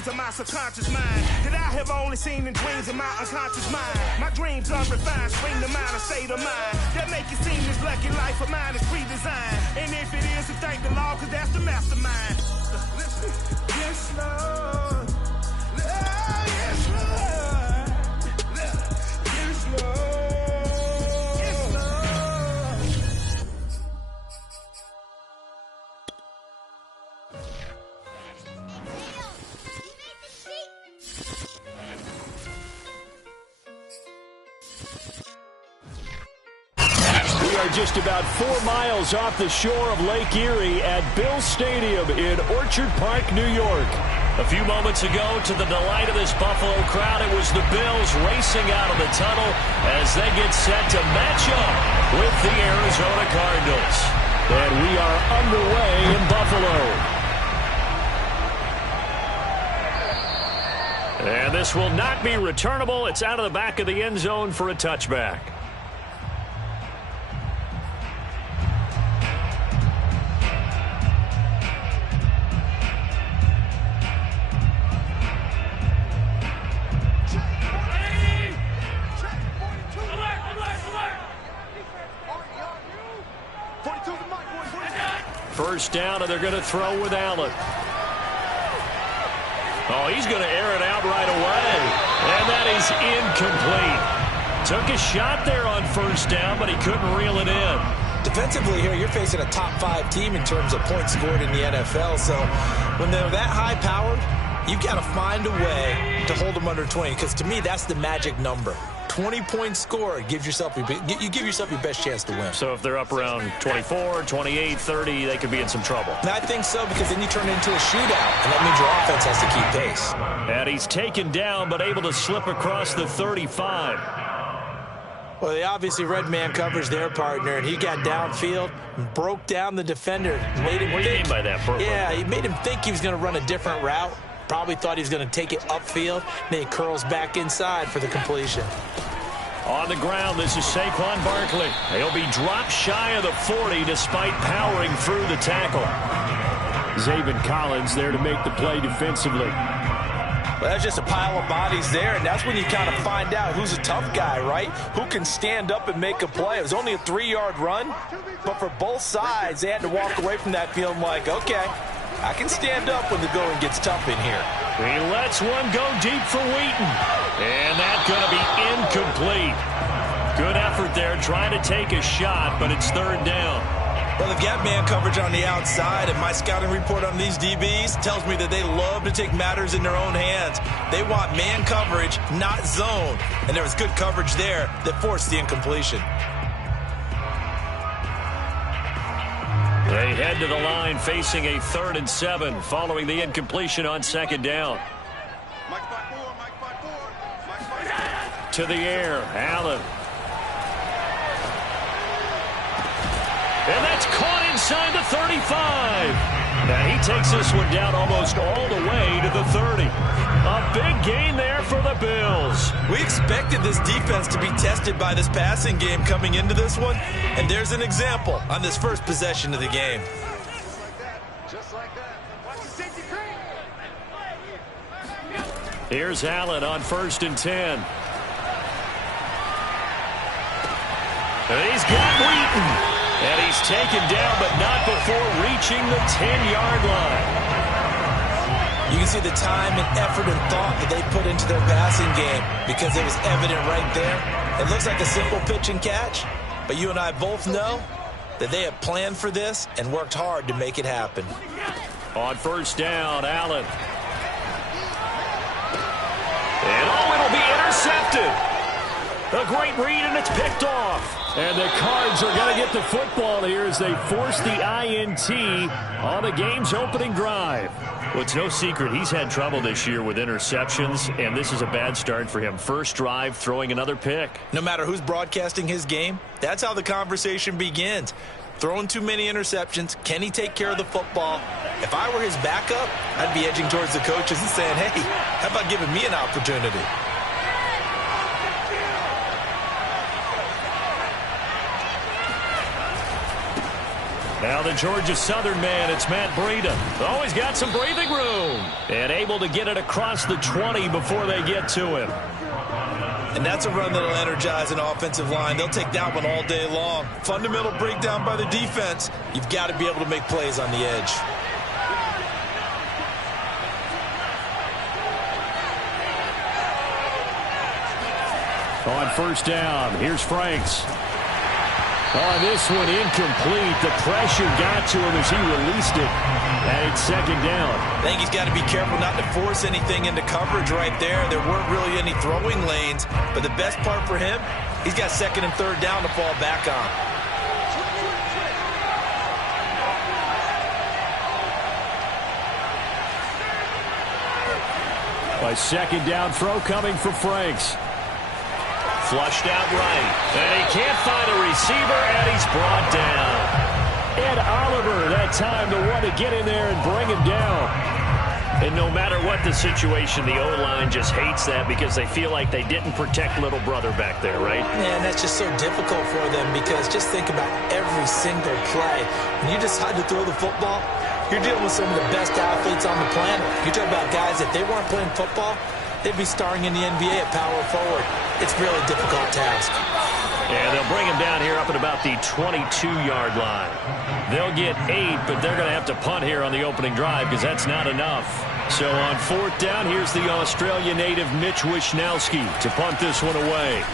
things of my subconscious mind that I have only seen in dreams of my unconscious mind. My dreams unrefined, spring to mind, a state of mind that make it seem this lucky life of mine is pre-designed. And if it is, then thank the Lord, cause that's the mastermind. Yes, Lord. Yes, Lord. Yes, Lord. We are just about 4 miles off the shore of Lake Erie at Bill Stadium in Orchard Park, New York. A few moments ago, to the delight of this Buffalo crowd, it was the Bills racing out of the tunnel as they get set to match up with the Arizona Cardinals. And we are underway in Buffalo. And this will not be returnable. It's out of the back of the end zone for a touchback. First down, and they're going to throw with Allen. Oh, he's going to air it out right away. And that is incomplete. Took a shot there on first down, but he couldn't reel it in. Defensively here, you're facing a top 5 team in terms of points scored in the NFL. So when they're that high-powered, you've got to find a way to hold them under 20. Because to me, that's the magic number. 20 points scored gives yourself you give yourself your best chance to win. So if they're up around 24, 28, 30, they could be in some trouble. And I think so, because then you turn it into a shootout, and that means your offense has to keep pace. And he's taken down, but able to slip across the 35. Well, they obviously read man coverage their partner, and he got downfield and broke down the defender. Made him what do you mean by that, Burkhead? Yeah, he made him think he was going to run a different route. Probably thought he was going to take it upfield. Then he curls back inside for the completion. On the ground, this is Saquon Barkley. He'll be dropped shy of the 40 despite powering through the tackle. Zaven Collins there to make the play defensively. Well, that's just a pile of bodies there, and that's when you kind of find out who's a tough guy, right? Who can stand up and make a play. It was only a 3-yard run, but for both sides, they had to walk away from that feeling like, okay, I can stand up when the going gets tough in here. He lets one go deep for Wheaton. And that's going to be incomplete. Good effort there trying to take a shot, but it's third down. Well, they've got man coverage on the outside, and my scouting report on these DBs tells me that they love to take matters in their own hands. They want man coverage, not zone. And there was good coverage there that forced the incompletion. They head to the line facing a 3rd and 7 following the incompletion on second down. To the air, Allen. And that's caught inside the 35. Now he takes this one down almost all the way to the 30. A big gain there for the Bills. We expected this defense to be tested by this passing game coming into this one, and there's an example on this first possession of the game. Just like that. Watch the safety cream. Here's Allen on 1st and 10. And he's got Wheaton. And he's taken down, but not before reaching the 10-yard line. You can see the time and effort and thought that they put into their passing game because it was evident right there. It looks like a simple pitch and catch, but you and I both know that they have planned for this and worked hard to make it happen. On first down, Allen. And it'll be intercepted. A great read, and it's picked off. And the Cards are going to get the football here as they force the INT on the game's opening drive. Well, it's no secret he's had trouble this year with interceptions, and this is a bad start for him. First drive, throwing another pick. No matter who's broadcasting his game, that's how the conversation begins. Throwing too many interceptions, can he take care of the football? If I were his backup, I'd be edging towards the coaches and saying, hey, how about giving me an opportunity? Now the Georgia Southern man, it's Matt Breida. Always got some breathing room. And able to get it across the 20 before they get to him. And that's a run that'll energize an offensive line. They'll take that one all day long. Fundamental breakdown by the defense. You've got to be able to make plays on the edge. On first down, here's Franks. Oh, this one incomplete. The pressure got to him as he released it. And it's second down. I think he's got to be careful not to force anything into coverage right there. There weren't really any throwing lanes. But the best part for him, he's got second and third down to fall back on. A second down throw coming for Franks. Flushed out right. And he can't find a receiver, and he's brought down. Ed Oliver, that time the one to get in there and bring him down. And no matter what the situation, the O-line just hates that because they feel like they didn't protect little brother back there, right? Man, that's just so difficult for them because just think about every single play. When you decide to throw the football, you're dealing with some of the best athletes on the planet. You talk about guys, if they weren't playing football, they'd be starring in the NBA at power forward. It's a really difficult task. And they'll bring him down here up at about the 22-yard line. They'll get 8, but they're going to have to punt here on the opening drive because that's not enough. So on fourth down, here's the Australia native Mitch Wishnowski to punt this one away.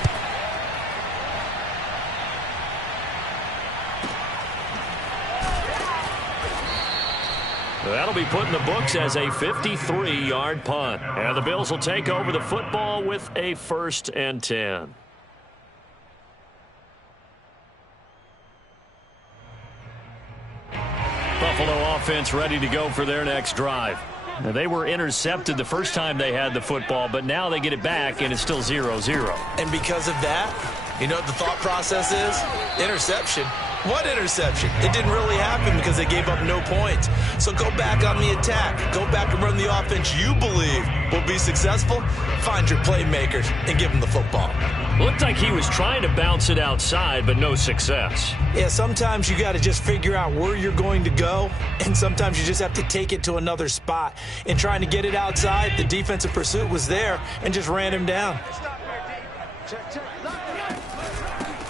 That'll be put in the books as a 53-yard punt. And the Bills will take over the football with a 1st and 10. Buffalo offense ready to go for their next drive. Now, they were intercepted the first time they had the football, but now they get it back, and it's still 0-0. And because of that, you know what the thought process is? Interception. What interception? It didn't really happen because they gave up no points. So go back on the attack. Go back and run the offense you believe will be successful. Find your playmakers and give them the football. Looked like he was trying to bounce it outside, but no success. Yeah, sometimes you got to just figure out where you're going to go, and sometimes you just have to take it to another spot. In trying to get it outside, the defensive pursuit was there and just ran him down.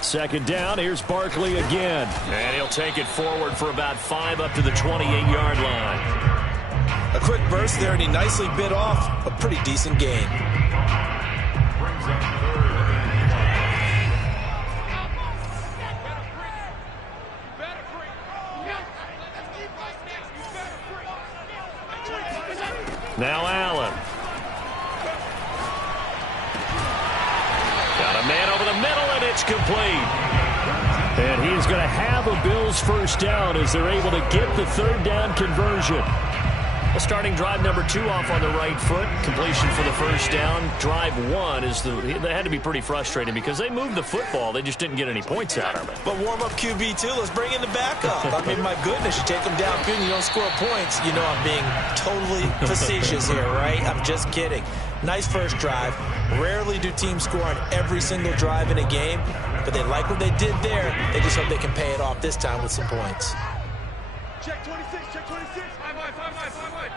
Second down, here's Barkley again. And he'll take it forward for about 5 up to the 28-yard line. A quick burst there, and he nicely bit off a pretty decent gain. Now Allen. Got a man over the middle, and it's complete. And he is going to have a Bills first down as they're able to get the third down conversion. Starting drive number 2 off on the right foot. Completion for the first down. Drive 1 is they had to be pretty frustrating because they moved the football. They just didn't get any points out of it. But warm up QB too. Let's bring in the backup. I mean, my goodness, you take them downfield and you don't score points. You know I'm being totally facetious here, right? I'm just kidding. Nice first drive. Rarely do teams score on every single drive in a game, but they like what they did there. They just hope they can pay it off this time with some points. Check 26, check 26. 5 wide.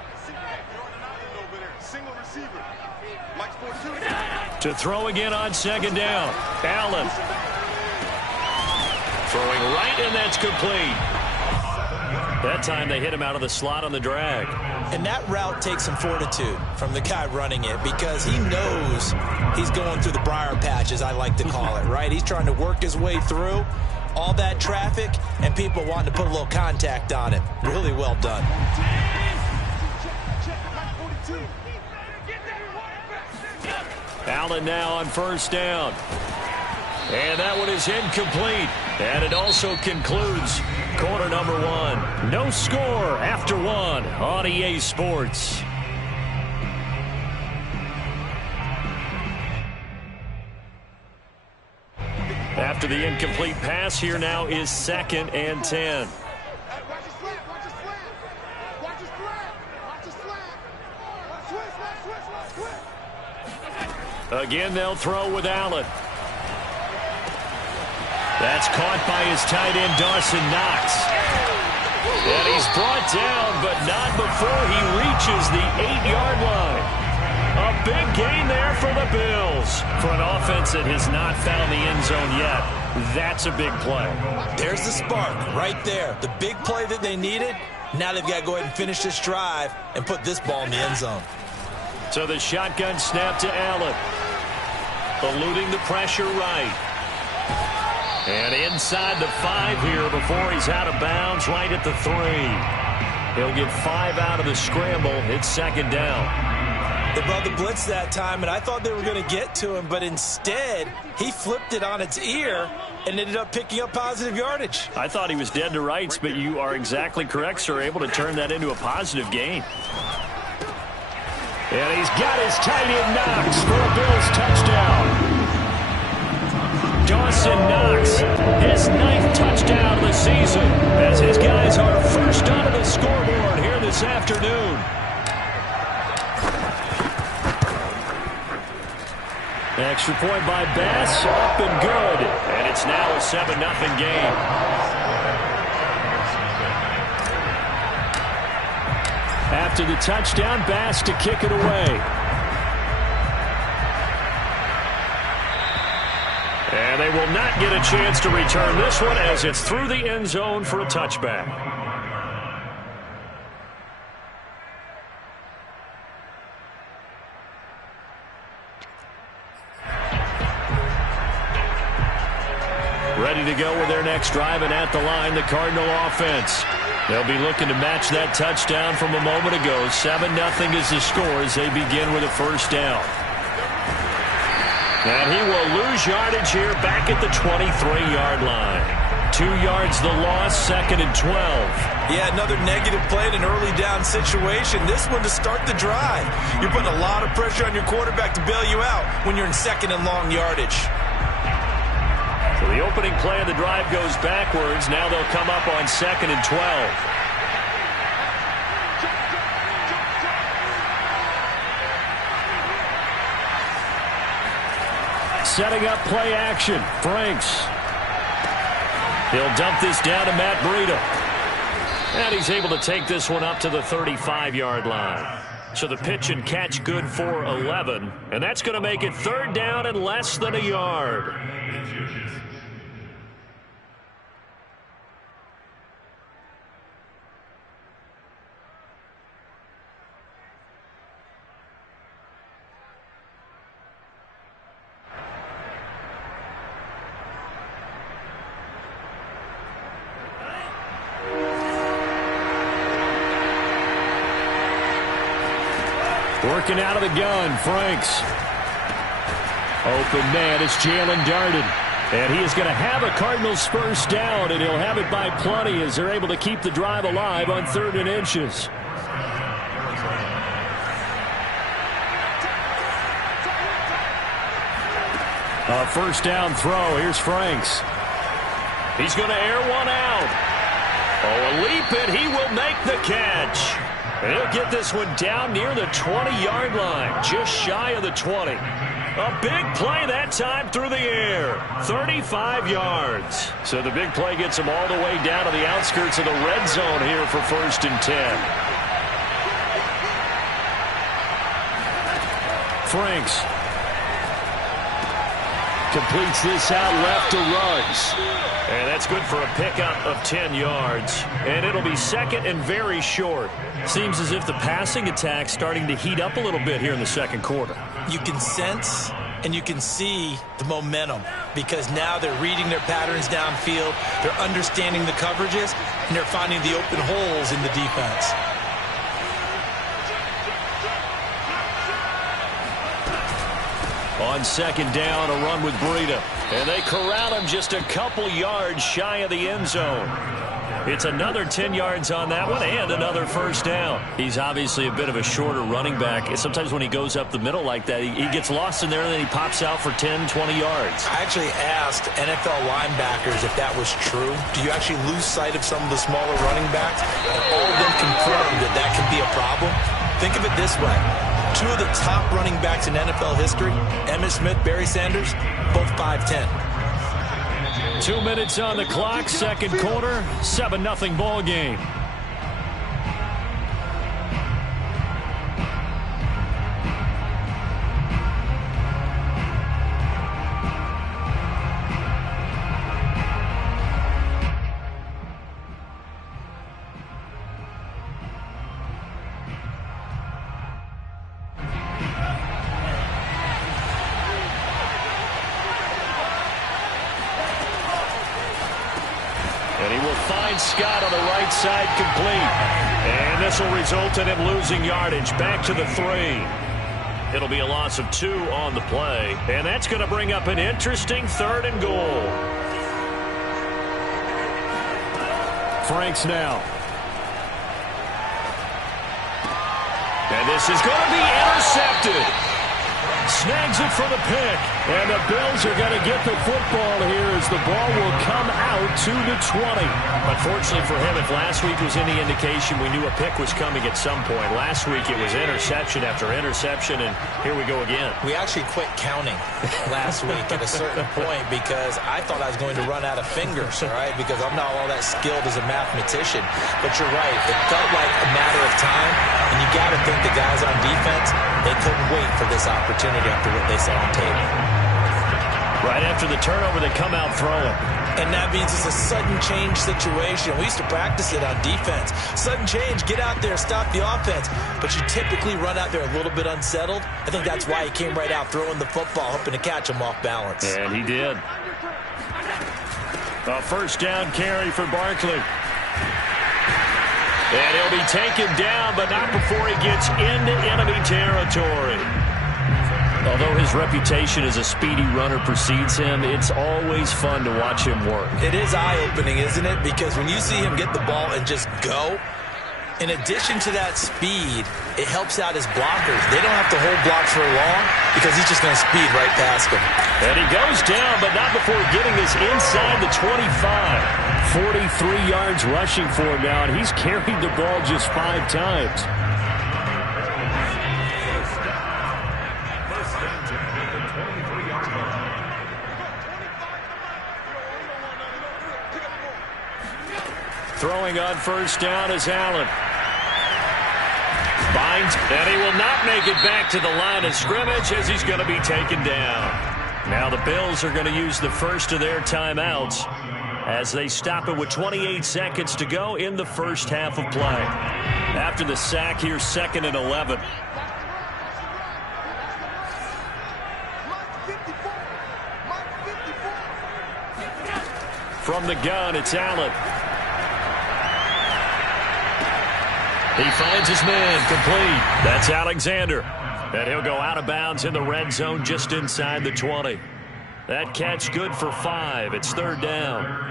Single receiver. Mike's 4-2. To throw again on second down. Allen. Throwing right, and that's complete. That time they hit him out of the slot on the drag. And that route takes some fortitude from the guy running it because he knows he's going through the briar patch, as I like to call it, right? He's trying to work his way through all that traffic and people wanting to put a little contact on it. Really well done. Allen now on first down. And that one is incomplete. And it also concludes quarter number 1. No score after 1 on EA Sports. After the incomplete pass, here now is 2nd and 10. Again, they'll throw with Allen. That's caught by his tight end, Dawson Knox. And he's brought down, but not before he reaches the 8-yard line. A big gain there for the Bills. For an offense that has not found the end zone yet, that's a big play. There's the spark right there. The big play that they needed. Now they've got to go ahead and finish this drive and put this ball in the end zone. So the shotgun snap to Allen. Eluding the pressure right. And inside the 5 here before he's out of bounds right at the 3. He'll get 5 out of the scramble. It's second down. They brought the blitz that time, and I thought they were going to get to him, but instead he flipped it on its ear and ended up picking up positive yardage. I thought he was dead to rights, but you are exactly correct, sir, able to turn that into a positive gain. And he's got his tight end Knox for a Bills touchdown. Dawson Knox, his 9th touchdown of the season, as his guys are first onto the scoreboard here this afternoon. Extra point by Bass, up and good. And it's now a 7-0 game. After the touchdown, Bass to kick it away. And they will not get a chance to return this one as it's through the end zone for a touchback. Ready to go with their next drive, and at the line, the Cardinal offense. They'll be looking to match that touchdown from a moment ago. 7-0 is the score as they begin with a first down. And he will lose yardage here back at the 23-yard line. 2 yards the loss, 2nd and 12. Yeah, another negative play in an early down situation. This one to start the drive. You're putting a lot of pressure on your quarterback to bail you out when you're in 2nd and long yardage. So the opening play of the drive goes backwards. Now they'll come up on 2nd and 12. Setting up play action. Franks. He'll dump this down to Matt Breida. And he's able to take this one up to the 35-yard line. So the pitch and catch good for 11. And that's going to make it 3rd down and less than a yard. Working out of the gun, Franks. Open man is Jalen Darden. And he is going to have a Cardinals first down, and he'll have it by plenty as they're able to keep the drive alive on 3rd and inches. A first down throw. Here's Franks. He's going to air one out. Oh, a leap, and he will make the catch. And he'll get this one down near the 20-yard line, just shy of the 20. A big play that time through the air, 35 yards. So the big play gets him all the way down to the outskirts of the red zone here for 1st and 10. Franks completes this out left to Ruggs. And that's good for a pickup of 10 yards. And it'll be 2nd and very short. Seems as if the passing attack's starting to heat up a little bit here in the 2nd quarter. You can sense and you can see the momentum because now they're reading their patterns downfield, they're understanding the coverages, and they're finding the open holes in the defense. On 2nd down, a run with Breida. And they corral him just a couple yards shy of the end zone. It's another 10 yards on that one and another first down. He's obviously a bit of a shorter running back. Sometimes when he goes up the middle like that, he gets lost in there and then he pops out for 10, 20 yards. I actually asked NFL linebackers if that was true. Do you actually lose sight of some of the smaller running backs? And all of them confirmed that that can be a problem. Think of it this way. 2 of the top running backs in NFL history, Emmitt Smith, Barry Sanders, both 5'10". 2 minutes on the clock, second quarter, 7-0 ball game. And he will find Scott on the right side complete. And this will result in him losing yardage. Back to the 3. It'll be a loss of 2 on the play. And that's going to bring up an interesting 3rd and goal. Franks now. And this is going to be intercepted. Snags it for the pick. And the Bills are going to get the football here as the ball will come out to the 20. Unfortunately for him, if last week was any indication, we knew a pick was coming at some point. Last week it was interception after interception, and here we go again. We actually quit counting last week at a certain point because I thought I was going to run out of fingers, all right, because I'm not all that skilled as a mathematician. But you're right. It felt like a matter of time, and you got to think the guys on defense, they couldn't wait for this opportunity after what they saw on tape. Right after the turnover, they come out throwing. And that means it's a sudden change situation. We used to practice it on defense. Sudden change, get out there, stop the offense. But you typically run out there a little bit unsettled. I think that's why he came right out throwing the football, hoping to catch him off balance. And he did. A first down carry for Barkley. And he'll be taken down, but not before he gets into enemy territory. Although his reputation as a speedy runner precedes him, it's always fun to watch him work. It is eye-opening, isn't it? Because when you see him get the ball and just go, in addition to that speed, it helps out his blockers. They don't have to hold blocks for long because he's just going to speed right past them. And he goes down, but not before getting this inside the 25. 43 yards rushing for him now, and he's carried the ball just 5 times. Throwing on first down is Allen. Binds, and he will not make it back to the line of scrimmage as he's going to be taken down. Now the Bills are going to use the first of their timeouts as they stop it with 28 seconds to go in the first half of play. After the sack, here's 2nd and 11. From the gun, it's Allen. He finds his man complete. That's Alexander. And he'll go out of bounds in the red zone just inside the 20. That catch good for 5. It's 3rd down.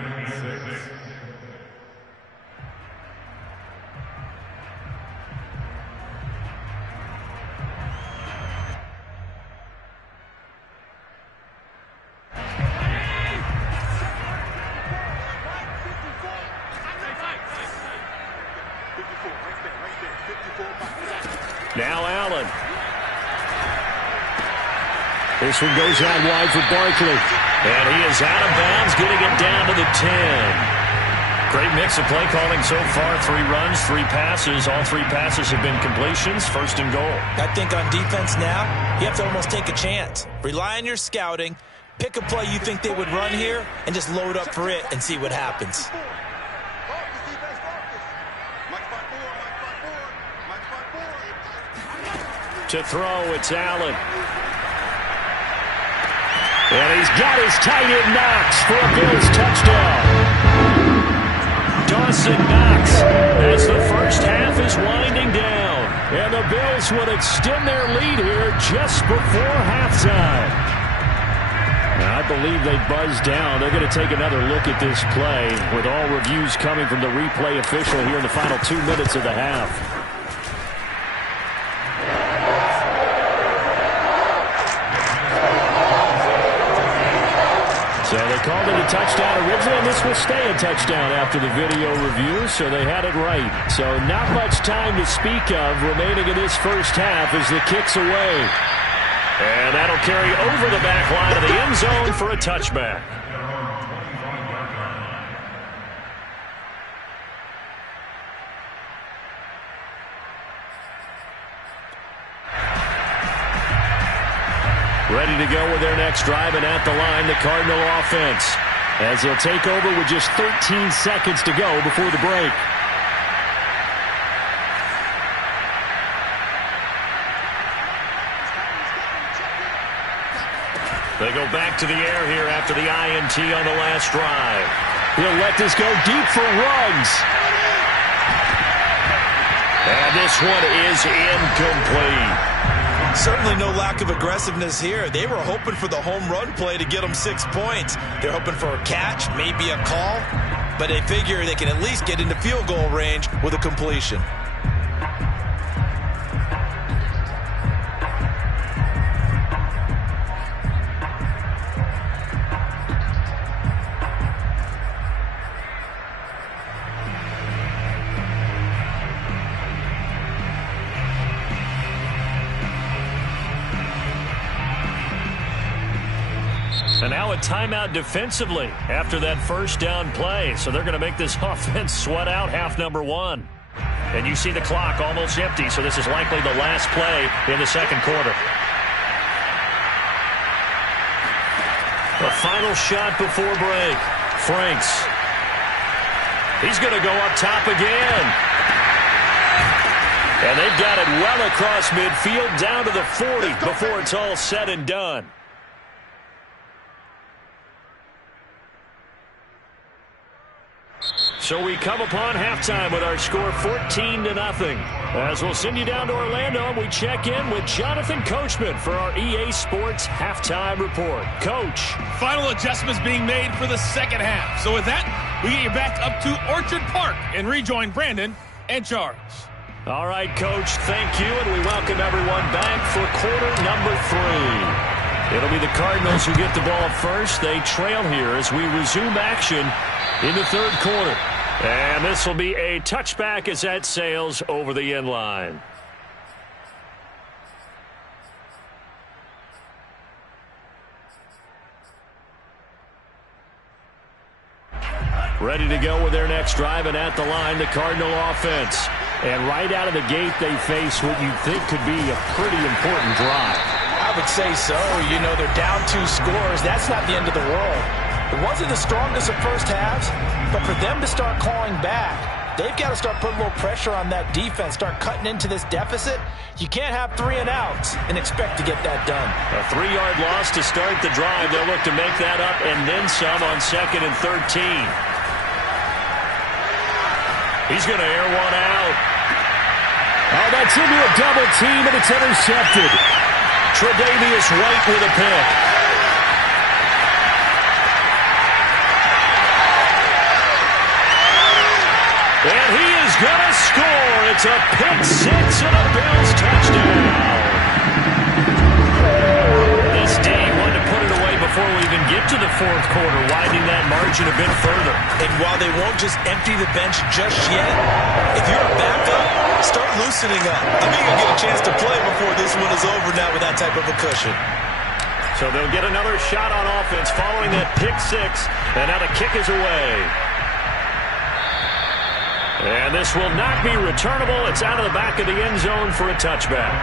Now Allen. This one goes out wide for Barkley. And he is out of bounds, getting it down to the 10. Great mix of play calling so far. 3 runs, 3 passes. All 3 passes have been completions. 1st and goal. I think on defense now, you have to almost take a chance. Rely on your scouting. Pick a play you think they would run here and just load up for it and see what happens. To throw, it's Allen. And he's got his tight end Knox for a Bills touchdown. Dawson Knox as the first half is winding down. And the Bills would extend their lead here just before halftime. Now, I believe they buzzed down. They're going to take another look at this play with all reviews coming from the replay official here in the final 2 minutes of the half. So they called it a touchdown originally, and this will stay a touchdown after the video review, so they had it right. So not much time to speak of remaining in this first half as the kick's away. And that'll carry over the back line of the end zone for a touchback. Ready to go with their next drive, and at the line, the Cardinal offense, as they'll take over with just 13 seconds to go before the break. They go back to the air here after the INT on the last drive. He'll let this go deep for Ruggs. And this one is incomplete. Certainly no lack of aggressiveness here. They were hoping for the home run play to get them 6 points. They're hoping for a catch, maybe a call, but they figure they can at least get into field goal range with a completion. And now a timeout defensively after that first down play. So they're going to make this offense sweat out half number one. And you see the clock almost empty, so this is likely the last play in the second quarter. The final shot before break. Franks. He's going to go up top again. And they've got it well across midfield down to the 40 before it's all said and done. So we come upon halftime with our score 14-0. As we'll send you down to Orlando, we check in with Jonathan Coachman for our EA Sports Halftime Report. Coach. Final adjustments being made for the second half. So with that, we get you back up to Orchard Park and rejoin Brandon and Charles. All right, Coach, thank you, and we welcome everyone back for quarter number 3. It'll be the Cardinals who get the ball first. They trail here as we resume action in the third quarter. And this will be a touchback as that sails over the end line. Ready to go with their next drive, and at the line, the Cardinal offense. And right out of the gate, they face what you think could be a pretty important drive. I would say so. You know, they're down 2 scores. That's not the end of the world. It wasn't the strongest of first halves, but for them to start clawing back, they've got to start putting a little pressure on that defense, start cutting into this deficit. You can't have 3 and outs and expect to get that done. A 3-yard loss to start the drive. They'll look to make that up and then some on 2nd and 13. He's going to air one out. Oh, that's into a double team, and it's intercepted. Tre'Davious White with a pick. And he is going to score. It's a pick 6 and a Bills touchdown. This D wanted to put it away before we even get to the fourth quarter, widening that margin a bit further. And while they won't just empty the bench just yet, if you're a backup, start loosening up. I mean, you'll get a chance to play before this one is over now with that type of a cushion. So they'll get another shot on offense following that pick 6, and now the kick is away. And this will not be returnable. It's out of the back of the end zone for a touchback.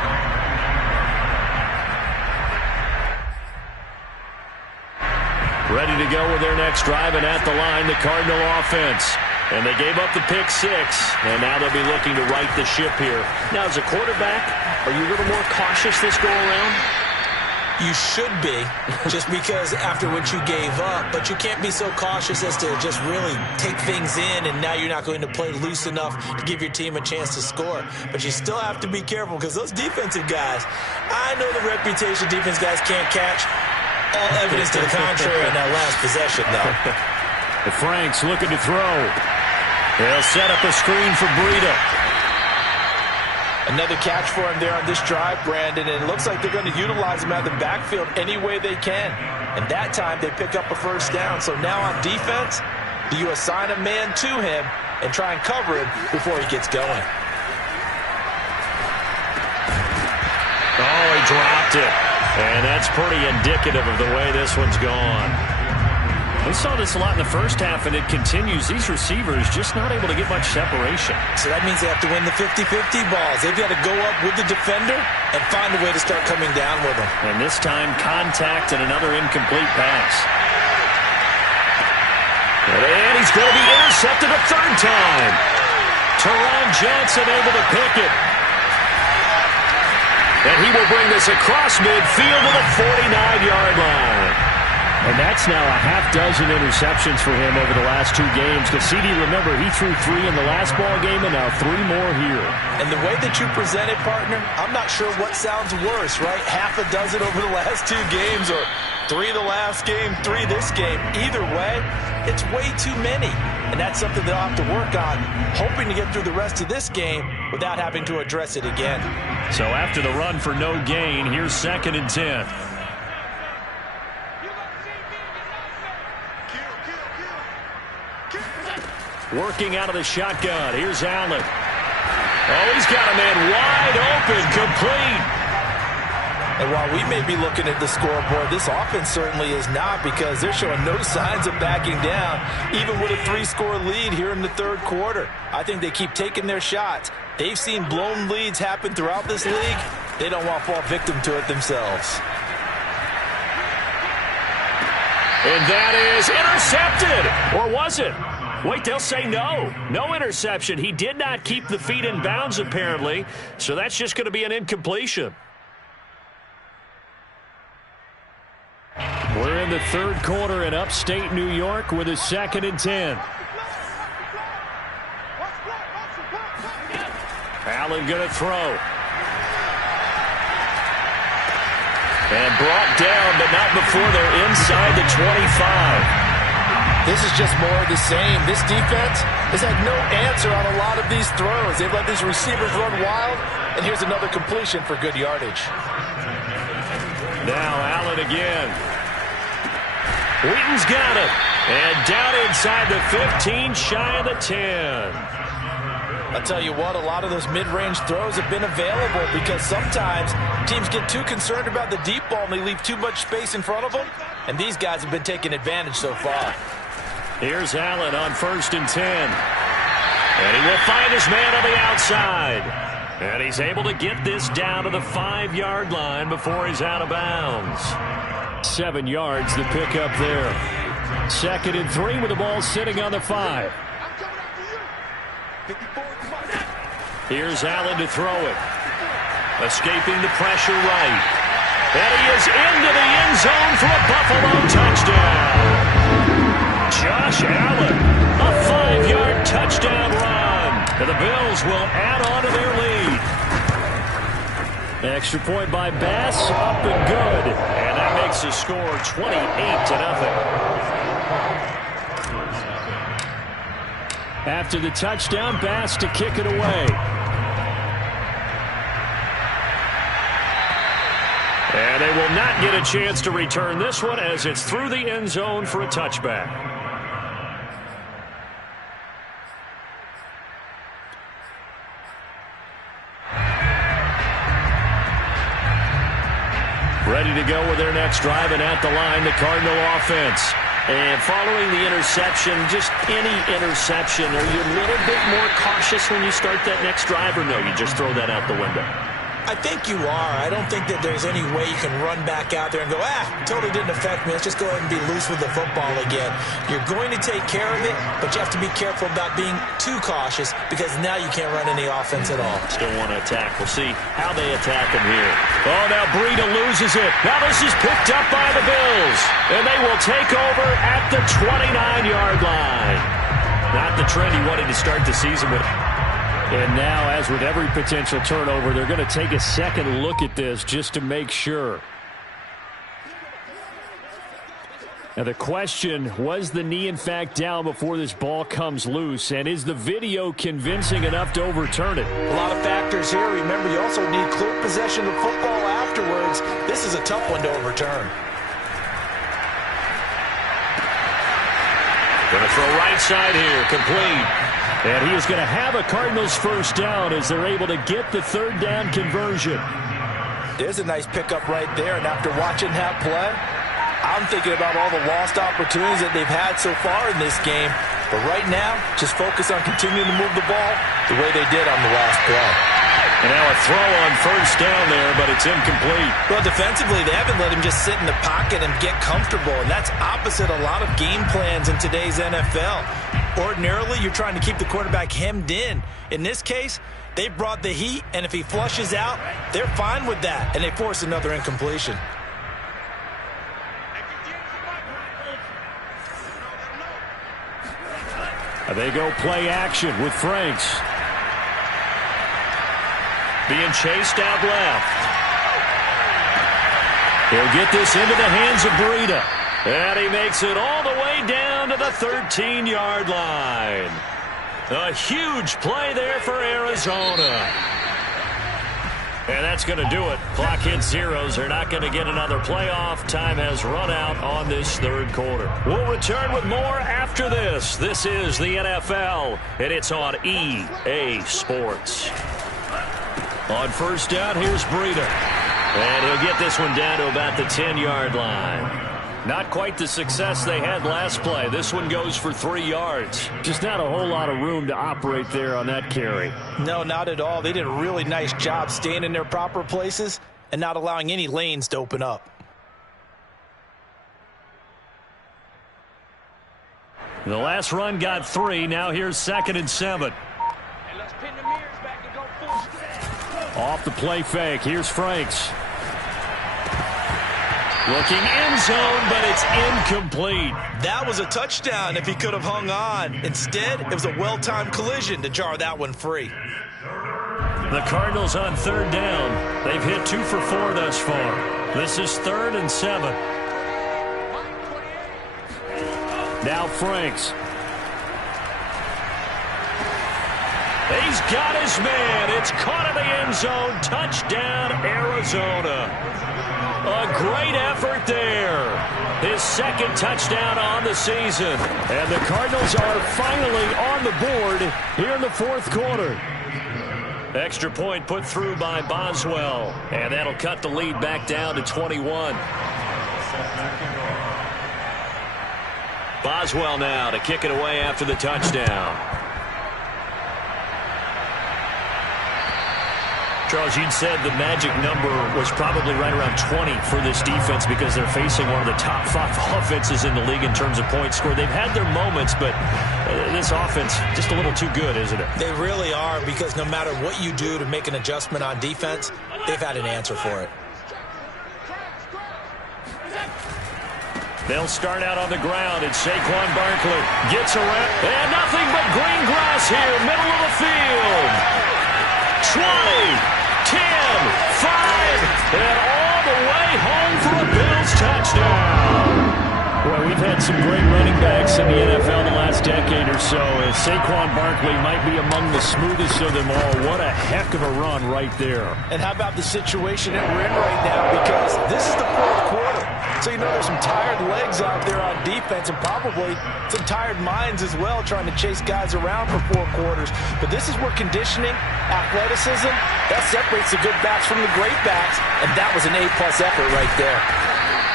Ready to go with their next drive, and at the line, the Cardinal offense. And they gave up the pick 6, and now they'll be looking to right the ship here. Now, as a quarterback, are you a little more cautious this go-around? You should be, just because after what you gave up, but you can't be so cautious as to just really take things in, and now you're not going to play loose enough to give your team a chance to score. But you still have to be careful, because those defensive guys, I know the reputation defense guys can't catch. All evidence to the contrary in that last possession, though. The Franks looking to throw. They'll set up a screen for Breida. Another catch for him there on this drive, Brandon, and it looks like they're going to utilize him out of the backfield any way they can. And that time they pick up a first down. So now on defense, do you assign a man to him and try and cover him before he gets going? Oh, he dropped it. And that's pretty indicative of the way this one's gone. We saw this a lot in the first half, and it continues. These receivers just not able to get much separation. So that means they have to win the 50-50 balls. They've got to go up with the defender and find a way to start coming down with them. And this time, contact and another incomplete pass. And he's going to be intercepted a third time. Teron Johnson able to pick it. And he will bring this across midfield to the 49-yard line. And that's now a half-dozen interceptions for him over the last 2 games. Because, CD, remember, he threw 3 in the last ball game and now 3 more here. And the way that you present it, partner, I'm not sure what sounds worse, right? Half a dozen over the last 2 games or 3 the last game, 3 this game. Either way, it's way too many. And that's something they'll have to work on, hoping to get through the rest of this game without having to address it again. So after the run for no gain, here's 2nd and 10. Working out of the shotgun. Here's Allen. Oh, he's got a man wide open, complete. And while we may be looking at the scoreboard, this offense certainly is not, because they're showing no signs of backing down, even with a 3-score lead here in the third quarter. I think they keep taking their shots. They've seen blown leads happen throughout this league. They don't want to fall victim to it themselves. And that is intercepted. Or was it? Wait, they'll say no. No interception. He did not keep the feet in bounds, apparently. So that's just going to be an incompletion. We're in the third quarter in upstate New York with a 2nd and 10. Allen going to throw. And brought down, but not before they're inside the 25. This is just more of the same. This defense has had no answer on a lot of these throws. They've let these receivers run wild, and here's another completion for good yardage. Now Allen again. Wheaton's got it. And down inside the 15, shy of the 10. I'll tell you what, a lot of those mid-range throws have been available, because sometimes teams get too concerned about the deep ball and they leave too much space in front of them, and these guys have been taking advantage so far. Here's Allen on 1st and 10. And he will find his man on the outside. And he's able to get this down to the 5-yard line before he's out of bounds. 7 yards, the pickup there. 2nd and 3 with the ball sitting on the 5. Here's Allen to throw it. Escaping the pressure right. And he is into the end zone for a Buffalo touchdown. Josh Allen, a 5-yard touchdown run. And the Bills will add on to their lead. Extra point by Bass, up and good. And that makes the score 28-0. After the touchdown, Bass to kick it away. And they will not get a chance to return this one, as it's through the end zone for a touchback. Ready to go with their next drive, and at the line, the Cardinal offense. And following the interception, just any interception, are you a little bit more cautious when you start that next drive, or no, you just throw that out the window? I think you are. I don't think that there's any way you can run back out there and go, totally didn't affect me. Let's just go ahead and be loose with the football again. You're going to take care of it, but you have to be careful about being too cautious, because now you can't run any offense at all. Still want to attack. We'll see how they attack him here. Oh, now Breida loses it. Now this is picked up by the Bills, and they will take over at the 29-yard line. Not the trend he wanted to start the season with. And now, as with every potential turnover, they're going to take a second look at this just to make sure. Now the question, was the knee in fact down before this ball comes loose? And is the video convincing enough to overturn it? A lot of factors here. Remember, you also need clear possession of football afterwards. This is a tough one to overturn. Going to throw right side here, complete. And he is going to have a Cardinals first down as they're able to get the third down conversion. There's a nice pickup right there, and after watching that play, I'm thinking about all the lost opportunities that they've had so far in this game. But right now, just focus on continuing to move the ball the way they did on the last play. And now a throw on first down there, but it's incomplete. Well, defensively, they haven't let him just sit in the pocket and get comfortable, and that's opposite a lot of game plans in today's NFL. Ordinarily, you're trying to keep the quarterback hemmed in. In this case, they brought the heat, and if he flushes out, they're fine with that, and they force another incompletion. They go play action with Franks. Being chased out left. He'll get this into the hands of Breida. And he makes it all the way down to the 13-yard line. A huge play there for Arizona. And that's going to do it. Clock hits zeros. They're not going to get another playoff. Time has run out on this third quarter. We'll return with more after this. This is the NFL, and it's on EA Sports. On first down, here's Breida. And he'll get this one down to about the 10-yard line. Not quite the success they had last play. This one goes for 3 yards. Just not a whole lot of room to operate there on that carry. No, not at all. They did a really nice job staying in their proper places and not allowing any lanes to open up. The last run got 3. Now here's 2nd and 7. Off the play fake. Here's Franks. Looking end zone, but it's incomplete. That was a touchdown if he could have hung on. Instead, it was a well-timed collision to jar that one free. The Cardinals on third down. They've hit 2 for 4 thus far. This is 3rd and 7. Now Franks. He's got his man. It's caught in the end zone. Touchdown, Arizona. A great effort there. His 2nd touchdown on the season. And the Cardinals are finally on the board here in the 4th quarter. Extra point put through by Boswell. And that'll cut the lead back down to 21. Boswell now to kick it away after the touchdown. Charles, you'd said the magic number was probably right around 20 for this defense because they're facing one of the top 5 offenses in the league in terms of points scored. They've had their moments, but this offense just a little too good, isn't it? They really are, because no matter what you do to make an adjustment on defense, they've had an answer for it. They'll start out on the ground, and Saquon Barkley gets around. And nothing but green grass here, middle of the field. 20, 10, 5, and all the way home for a Bills touchdown. Well, we've had some great running backs in the NFL the last decade or so. Saquon Barkley might be among the smoothest of them all. What a heck of a run right there. And how about the situation that we're in right now? Because this is the 4th quarter. So you know there's some tired legs out there on defense and probably some tired minds as well trying to chase guys around for 4 quarters. But this is where conditioning, athleticism, that separates the good backs from the great backs. And that was an A-plus effort right there.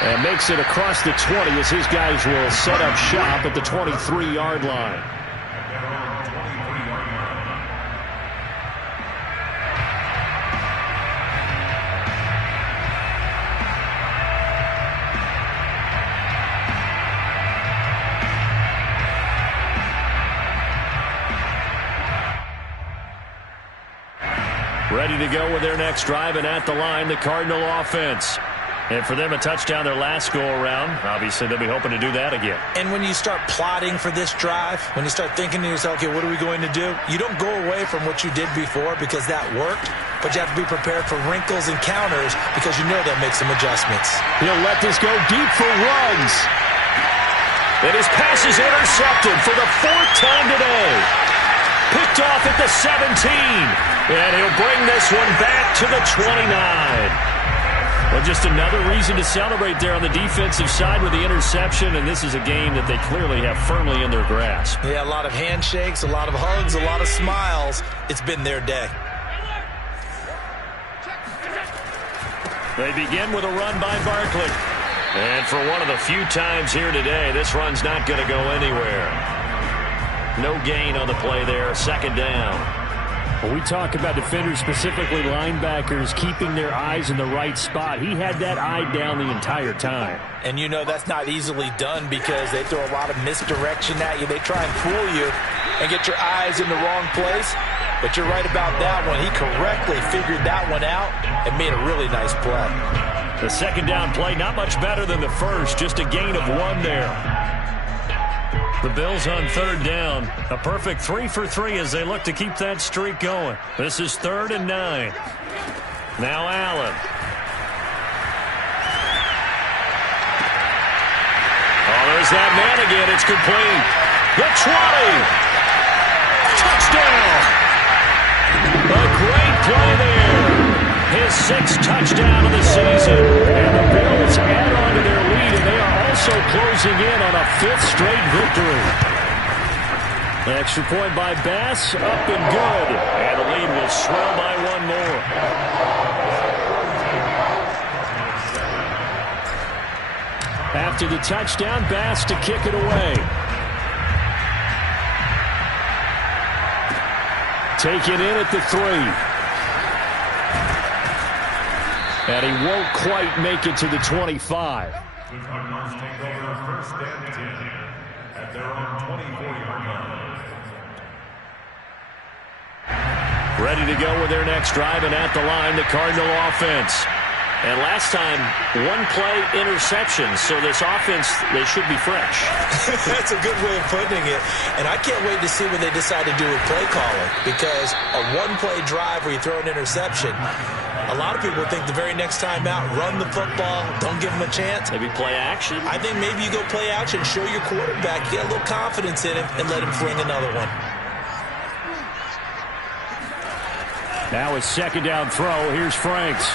And makes it across the 20 as his guys will set up shop at the 23-yard line. Ready to go with their next drive, and at the line, the Cardinal offense. And for them, a touchdown their last go-around. Obviously, they'll be hoping to do that again. And when you start plotting for this drive, when you start thinking to yourself, okay, what are we going to do? You don't go away from what you did before because that worked, but you have to be prepared for wrinkles and counters because you know they'll make some adjustments. He'll let this go deep for Ruggs. And his pass is intercepted for the 4th time today. Picked off at the 17. And he'll bring this one back to the 29. Well, just another reason to celebrate there on the defensive side with the interception, and this is a game that they clearly have firmly in their grasp. Yeah, a lot of handshakes, a lot of hugs, a lot of smiles. It's been their day. They begin with a run by Barkley. And for one of the few times here today, this run's not going to go anywhere. No gain on the play there. Second down. When we talk about defenders, specifically linebackers, keeping their eyes in the right spot, he had that eye down the entire time. And you know that's not easily done because they throw a lot of misdirection at you. They try and fool you and get your eyes in the wrong place. But you're right about that one. He correctly figured that one out and made a really nice play. The second down play, not much better than the first, just a gain of 1 there. The Bills on third down. A perfect 3 for 3 as they look to keep that streak going. This is 3rd and 9. Now Allen. Oh, there's that man again. It's complete. The 20. Touchdown. A great play there. His 6th touchdown of the season. And the Bills add on to their lead, and they are also closing in on a 5th straight victory. The extra point by Bass, up and good. And the lead will swell by 1 more. After the touchdown, Bass to kick it away. Taken in at the 3. And he won't quite make it to the 25. The Cardinals take over 1st and 10 at their own 24-yard line. Ready to go with their next drive, and at the line, the Cardinal offense. And last time, 1-play interception, so this offense, they should be fresh. That's a good way of putting it. And I can't wait to see what they decide to do with play calling, because a 1-play drive where you throw an interception, a lot of people think the very next time out, run the football, don't give them a chance. Maybe play action. I think maybe you go play action, show your quarterback, get a little confidence in him, and let him fling another one. Now his second down throw. Here's Franks.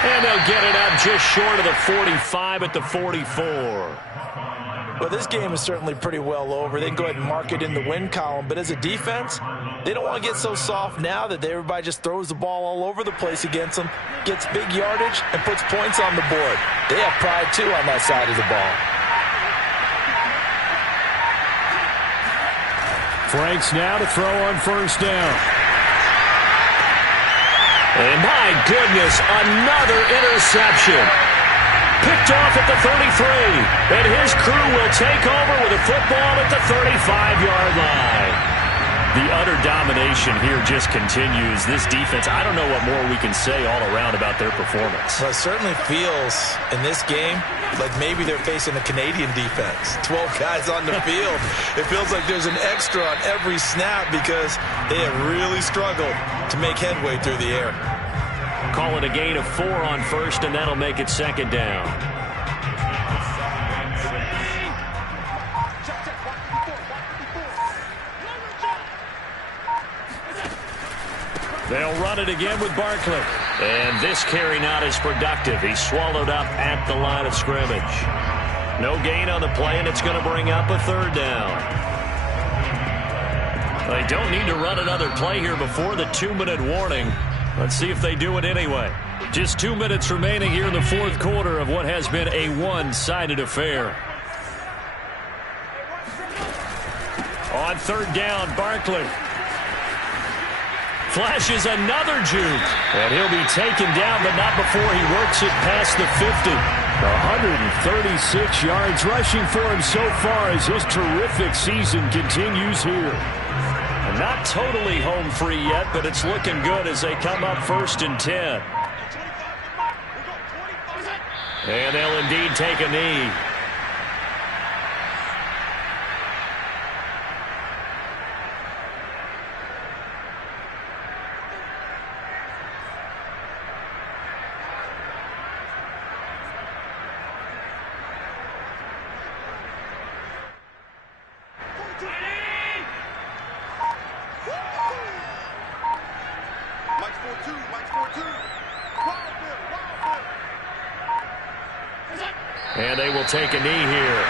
And they'll get it up just short of the 45 at the 44. Well, this game is certainly pretty well over. They can go ahead and mark it in the win column. But as a defense, they don't want to get so soft now that everybody just throws the ball all over the place against them, gets big yardage, and puts points on the board. They have pride, too, on that side of the ball. Franks now to throw on 1st down. And my goodness, another interception. Picked off at the 33. And his crew will take over with a football at the 35-yard line. The utter domination here just continues. This defense, I don't know what more we can say all around about their performance. Well, it certainly feels in this game like maybe they're facing a Canadian defense. 12 guys on the field. It feels like there's an extra on every snap because they have really struggled to make headway through the air. Call it a gain of 4 on 1st, and that'll make it 2nd down. They'll run it again with Barkley. And this carry not as productive. He's swallowed up at the line of scrimmage. No gain on the play, and it's going to bring up a 3rd down. They don't need to run another play here before the 2-minute warning. Let's see if they do it anyway. Just 2 minutes remaining here in the 4th quarter of what has been a one-sided affair. On 3rd down, Barkley flashes another juke. And he'll be taken down, but not before he works it past the 50. 136 yards rushing for him so far as his terrific season continues here. And not totally home free yet, but it's looking good as they come up 1st and 10. And they'll indeed take a knee. And they will take a knee here.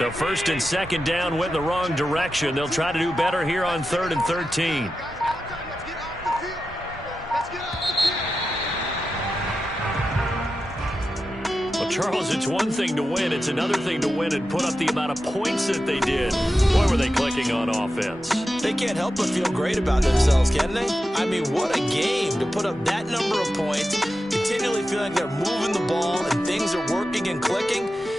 So first and second down went in the wrong direction. They'll try to do better here on 3rd and 13. Well, Charles, it's one thing to win. It's another thing to win and put up the amount of points that they did. Boy, were they clicking on offense. They can't help but feel great about themselves, can they? I mean, what a game to put up that number of points, continually feeling they're moving the ball and things are working and clicking.